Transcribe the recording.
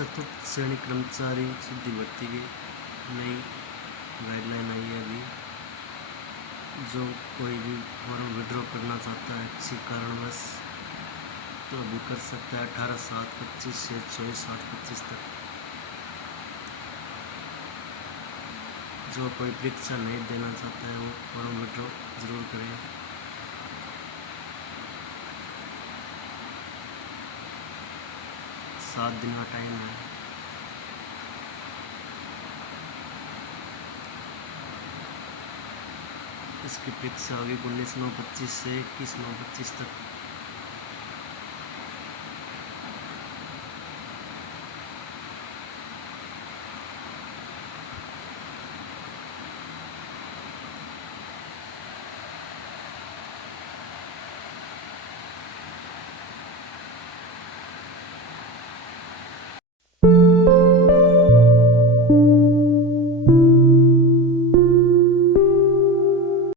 चतुर्थ श्रेणी कर्मचारी सीधी भर्ती की नई गाइडलाइन आई है अभी। जो कोई भी फॉर्म विड्रॉ करना चाहता है किसी कारणवश तो अभी कर सकता है 18/7/25 से 24/7/25 तक। जो कोई परीक्षा नहीं देना चाहता है वो फॉर्म विड्रॉ जरूर करें। सात दिन का टाइम है। इसकी परीक्षा होगी 19/9/25 से 21/9/25 तक।